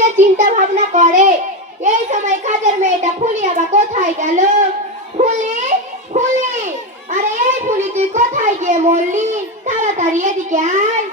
যে চিন্তা ভাবনা করে। এই সময় কাজের মেয়েটা ফুলি আবার কোথায় গেল? ফুলি, ফুলি, আরে এই ফুলি তুই কোথায় গিয়ে মরলি? তাড়াতাড়ি এদিকে আয়।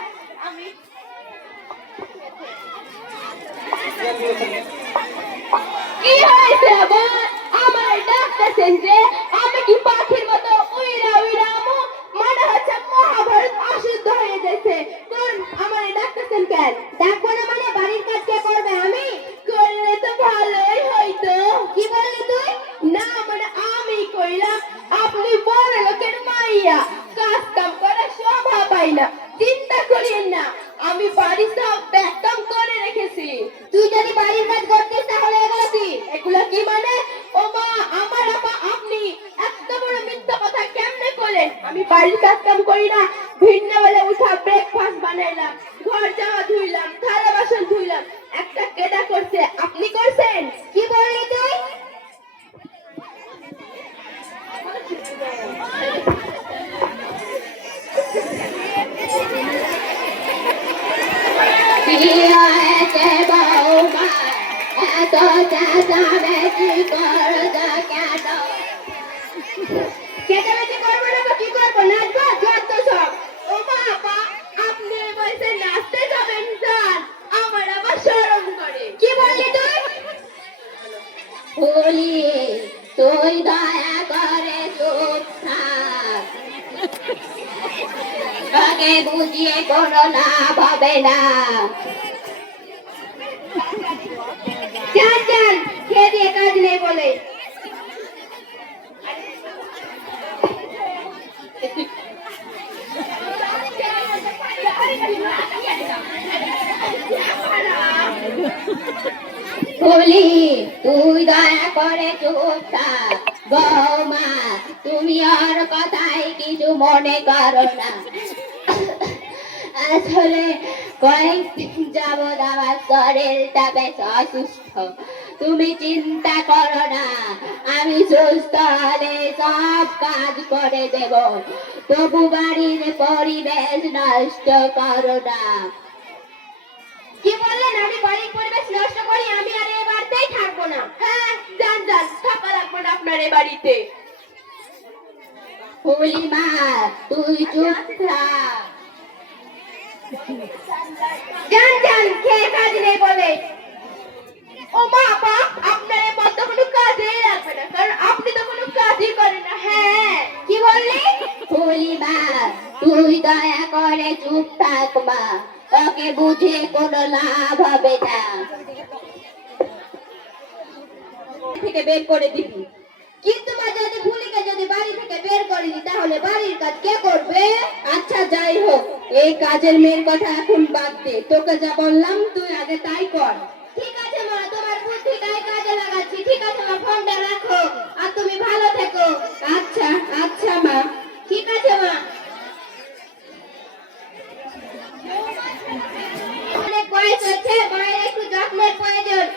কি হয়েছে আবার? আমার ডাকতেছেন যে? আমি কি পাখির মতো উইরা উইরা আমু? মনে হচ্ছে মহাভারত অশুদ্ধ হয়ে যাচ্ছে। কোন আমার ডাকতেছেন কেন? ডাকবো না মানে বাড়ির কাজ কে করবে? আমি করলে তো ভালোই হইতো। কি বললি তুই? না মানে আমি কইলাম। আপনি বড় লোকের মাইয়া, কাজ কাম করার শোভা পাই না। চিন্তা করিয়েন না, আমি বাড়ি সব একদম করে রেখেছি। তুই যদি বাড়ির কাজ করতিস তাহলে এগুলো কি মানে? ও মা, আমার আপা আপনি এত বড় মিথ্যা কথা কেমনে বলেন? আমি বাড়ির কাজ কাম করি না? ভিন্ন বেলা উঠা ব্রেকফাস্ট বানাইলাম, ঘর জামা ধুইলাম, থালা বাসন ধুইলাম। একটা কেডা করছে? আপনি করছেন? কি বললি তুই? চেঁচামেচি করবো না তো কি করবো? নাচবো? যত সব। ও বাবা, আপনি বলছেন নাচতে যাবেন? যান, আমার আবার শরম করে। কি বললি তুই? বলি তুই দয়া করে চুপ থাক, আগে বুঝিয়ে কোনো লাভ হবে না। যান যান, খেয়ে দিয়ে কাজ নেই বলে। বলি তুই দয়া করে চুপ থাক। বৌমা, তুমি ওর কথাই কিছু মনে করো না। আসলে কয়েকদিন যাবৎ আমার শরীরটা বেশ অসুস্থ। তুমি চিন্তা করো না, আমি সুস্থ হলে সব কাজ করে দেব। তবু বাড়ির পরিবেশ নষ্ট করো না। কি বললেন? আমি বাড়ির পরিবেশ নষ্ট করি? আমি আর এই বাড়িতেই থাকবো না। হ্যাঁ, যান যান, থাকা লাগবে না আপনার এই বাড়িতে। ফুলিমা, তুই চুপ থাক। যান যান, খেয়ে কাজ নেই বলে। ও মা, আপা আপনার এই মত কোনো কাজেই লাগবে না, কারণ আপনি তো কোনো কাজই করেন না। হ্যাঁ, কি বললি? ফুলিমা, তুই দয়া করে চুপ থাক মা, ওকে বুঝে কোনো লাভ হবে না। থেকে বের করে দিবি। কিন্তু মা, যদি ফুলিকে যদি বাড়ি থেকে বের করে দিই তাহলে বাড়ির কাজ কে করবে? আচ্ছা যাই হোক, এই কাজের মেয়ের কথা এখন বাদ দে। তোকে যা বললাম তুই আগে তাই কর। ঠিক আছে মা, তোমার বুদ্ধিটাই কাজে লাগাচ্ছি। ঠিক আছে মা, ফোনটা রাখো আর তুমি ভালো থেকো। আচ্ছা আচ্ছা মা। ঠিক আছে মা। অনেক বয়স হচ্ছে, মায়ের একটু যত্নের প্রয়োজন।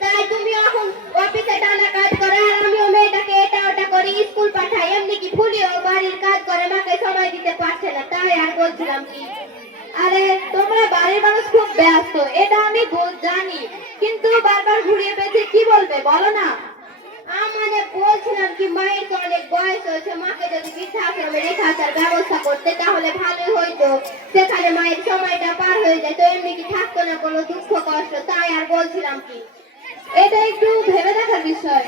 তাই তুমি এখন অফিসে টানা কাজ করো আর আমিও মেয়েটাকে এটা ওটা করে স্কুল পাঠাই। এমনি কি ফুলিও বাড়ির কাজ করে, মাকে সময় দিতে পারছে না। তাই আর বলছিলাম কি, আরে তোমরা বাড়ির মানুষ খুব ব্যস্ত, এটা আমি জানি, কিন্তু বারবার ঘুরিয়ে পেয়েছে কি বলবে বলো না? মানে বলছিলাম কি, মায়ের তো অনেক বয়স হয়েছে, মাকে যদি বৃদ্ধাশ্রমে রেখে আসার ব্যবস্থা করতে তাহলে ভালোই হইতো। সেখানে মায়ের সময়টা পার হয়ে যায়, তো এমনি কি থাকতো না কোনো দুঃখ কষ্ট। তাই আর বলছিলাম কি, এটা একটু ভেবে দেখার বিষয়।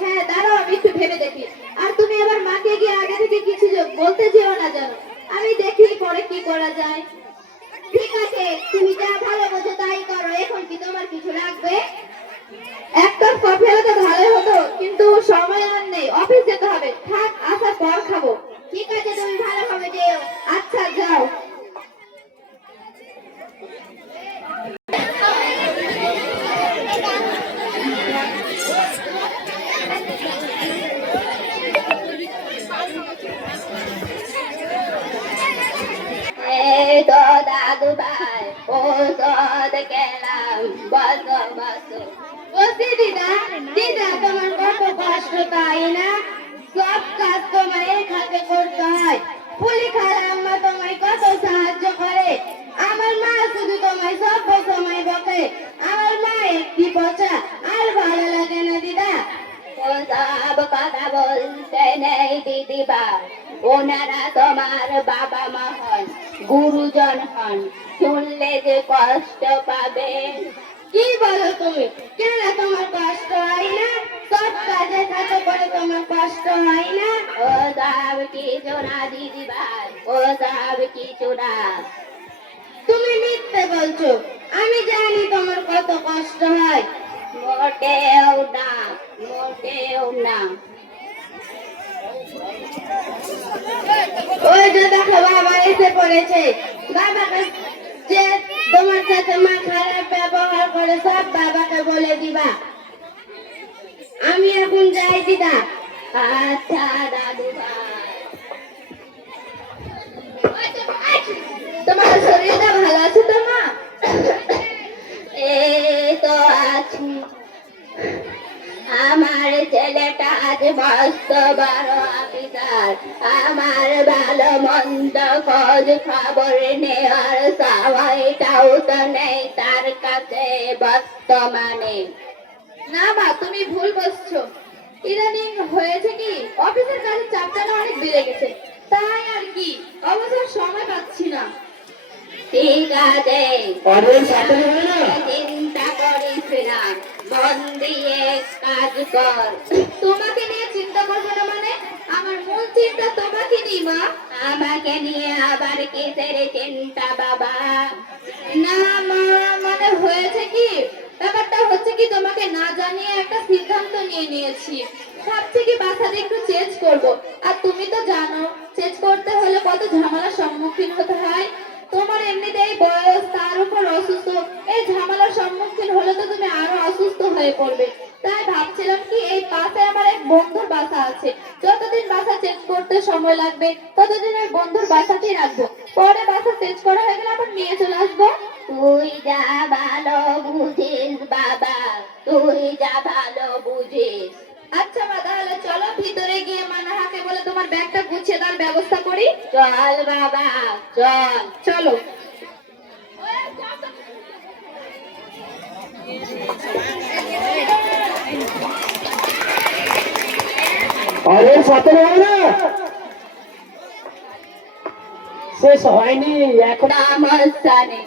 হ্যাঁ দাঁড়াও, আমি একটু ভেবে দেখি। আর তুমি আবার মাকে গিয়ে আগে থেকে কিছু বলতে যেও না জানো। আমি দেখি পরে কি করা যায়। ঠিক আছে, তুমি যা ভালো বোঝো তাই করো। এখন কি তোমার কিছু লাগবে? একটা কফি হলে তো ভালোই হতো, কিন্তু সময় আর নেই, অফিস যেতে হবে। থাক, আসার পর খাবো। ঠিক আছে, তুমি ভালোভাবে যেও। আচ্ছা যাও। দাদু ভাই, ওষুধ খেলাম, বসো বসো। বসি দিদা। দিদা, তোমার কত কষ্ট তাই না? সব কাজ তোমার এক হাতে করতে হয়। ফুলি খালা আম্মা তোমায় কত সাহায্য করে। আমার মা শুধু তোমায় সব সময় গুরুজন হন, শুনলে যে কষ্ট পাবেন। কি বলো তুমি? কেন তোমার কষ্ট হয় না? সব কাজে থাকো করে তোমার কষ্ট হয় না? ও সব কিছু না দিদি ভাই, ও সব কিছু না। তুমি মিথ্যে বলছো, আমি জানি তোমার কত কষ্ট হয়। মোটেও না, মোটেও না। ওই যে দেখো বাবা এসে পড়েছে। বাবাকে যে তোমার সাথে মা খারাপ ব্যবহার করে সব বাবাকে বলে দিবা। আমি এখন যাই দিদা। আচ্ছা দাদু ভাই। তোমার শরীরটা ভালো আছে তো মা? এই তো আছি। আমার ছেলেটা আজ মস্ত বড় অফিসার। আমার ভালো মন্দ খোঁজ খবর নেওয়ার সময়টাও তো নেই তার কাছে বর্তমানে। না মা, তুমি ভুল বলছো। ইদানিং হয়েছে কি, অফিসের কাজের চাপটা না অনেক বেড়ে গেছে, তাই আর কি অবসর সময় পাচ্ছি না। ঠিক আছে, চিন্তা করিস না, মন দিয়ে কাজ কর। তোমাকে নিয়ে চিন্তা করবো না মানে? আমার মূল চিন্তা তোমাকে নিয়ে মা। আমাকে নিয়ে আবার কিসের চিন্তা বাবা? না মা, মানে হয়েছে কি, ব্যাপারটা হচ্ছে কি, তোমাকে না জানিয়ে একটা সিদ্ধান্ত নিয়ে নিয়েছি। ভাবছি কি বাসাটা একটু চেঞ্জ করব। আর তুমি তো জানো চেঞ্জ করতে হলে কত ঝামেলার সম্মুখীন হতে হয়। তোমার এমনিতেই বয়স, তার উপর অসুস্থ, এই ঝামেলার সম্মুখীন হলে তো তুমি আরো অসুস্থ হয়ে পড়বে। তাই ভাবছিলাম কি এই পাশে আমার এক বন্ধুর বাসা আছে, যতদিন বাসা চেঞ্জ করতে সময় লাগবে ততদিন ওই বন্ধুর বাসাতেই রাখবো। পরে বাসা চেঞ্জ করা হয়ে গেলে আবার নিয়ে চলে আসবো। তুই যা ভালো বুঝিস বাবা, তুই যা ভালো বুঝিস। আচ্ছা মা, তাহলে চলো ভিতরে গিয়ে মানাহাকে বলে তোমার ব্যাগটা গুছিয়ে দেওয়ার ব্যবস্থা করি। চল বাবা, চল। চলো। আরে সাথে হবে না, শেষ হয়নি এখন। সমস্যা নেই।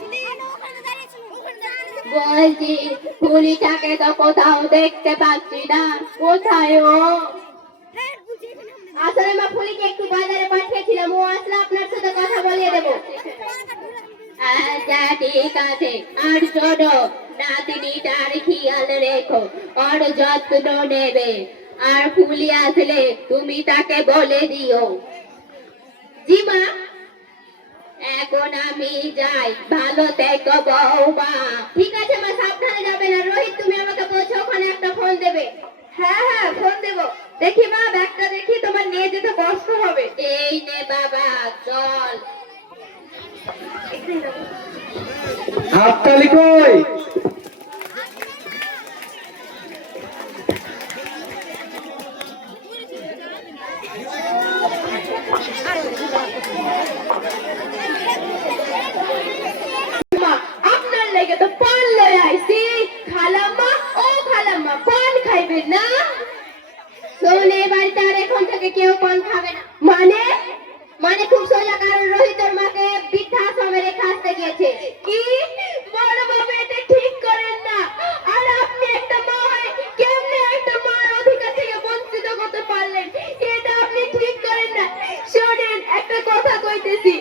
বলছি পুলিটাকে তো কোথাও দেখতে পাচ্ছি না, কোথায় ও? আসলে মা ফুলিকে একটু বাজারে পাঠিয়েছিলাম, ও আসলে আপনার সাথে কথা বলিয়ে দেবো। আচ্ছা ঠিক আছে। আর শোনো, নাতিনিটার খেয়াল রেখো, ওর যত্ন নেবে। আর ফুলি আসলে তুমি তাকে বলে দিও। জি মা। এখন আমি যাই, ভালো থেকো বৌমা। ঠিক আছে মা, সাবধানে যাবেন। আর রোহিত, তুমি আমাকে বলছো ওখানে একটা ফোন দেবে। হ্যাঁ হ্যাঁ, ফোন দেবো। দেখি মা, ব্যাগটা দেখি, তোমার নিয়ে যেতে কষ্ট হবে। এই নে বাবা, চল। হাততালি কই? আপনার লেগে তো পান লয়ে আইছি। খালাম্মা, ও খালাম্মা, পান খাইবেন না? শোনে, বাড়িতে আর এখন থেকে কেউ পান খাবে না। মানে? মানে খুব সোজা, কারণ রোহিতের মাকে বৃদ্ধাশ্রমে রেখে আসতে গিয়েছে। কি? বড় বাবা, এটা ঠিক করেন না। আর আপনি একটা মা হয়ে কেমনে একটা মার অধিকার থেকে বঞ্চিত করতে পারলেন? এটা আপনি ঠিক করেন না। শোনেন, একটা কথা কইতেছি,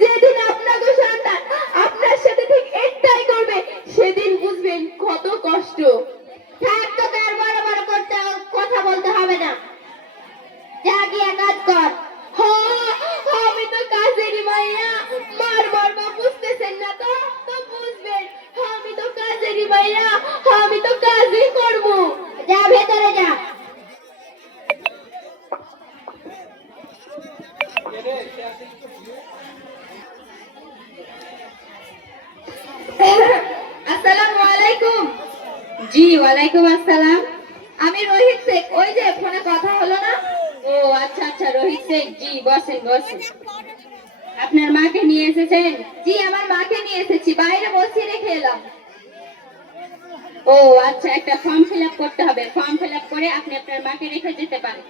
যেদিন আপনাকে সন্তান আপনার সাথে ঠিক একটাই করবে, সেদিন বুঝবেন কত কষ্ট। থাক, তোকে আর বড় বড় করতে কথা বলতে হবে না। যা গিয়ে কাজ কর। আমি তো কাজেরই মাইয়া। মার মর্ম বুঝতেছেন না তো? তো বুঝবেন, আমি তো কাজেরই মাইয়া, আমি তো কাজই করব। যা ভেতরে যা। আসসালামু আলাইকুম। জি ওয়ালাইকুম আসসালাম। আমি রোহিত শেখ, ওই যে ফোনে কথা হলো না? ও আচ্ছা আচ্ছা, রোহিত শেখ, জি বসেন বসেন। আপনার মাকে নিয়ে এসেছেন? জি, আমার মাকে নিয়ে এসেছি, বাইরে বসিয়ে রেখে এলাম। ও আচ্ছা, একটা ফর্ম ফিল আপ করতে হবে, ফর্ম ফিল আপ করে আপনি আপনার মাকে রেখে যেতে পারেন।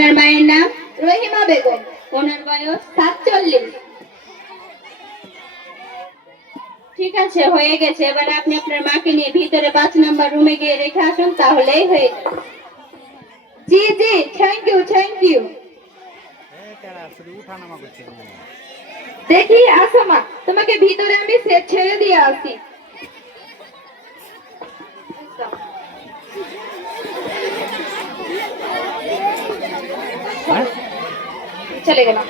আপনার মায়ের নাম? রহিমা বেগম। ওনার বয়স? 47। ঠিক আছে, হয়ে গেছে। এবার আপনি আপনার মাকে নিয়ে ভিতরে 5 নাম্বার রুমে গিয়ে রেখে আসুন, তাহলেই হয়ে যাবে। জি জি, থ্যাংক ইউ থ্যাংক ইউ। দেখি আসমা, তোমাকে ভিতরে আমি ছেড়ে দিয়ে আসি। চলে গেলাম।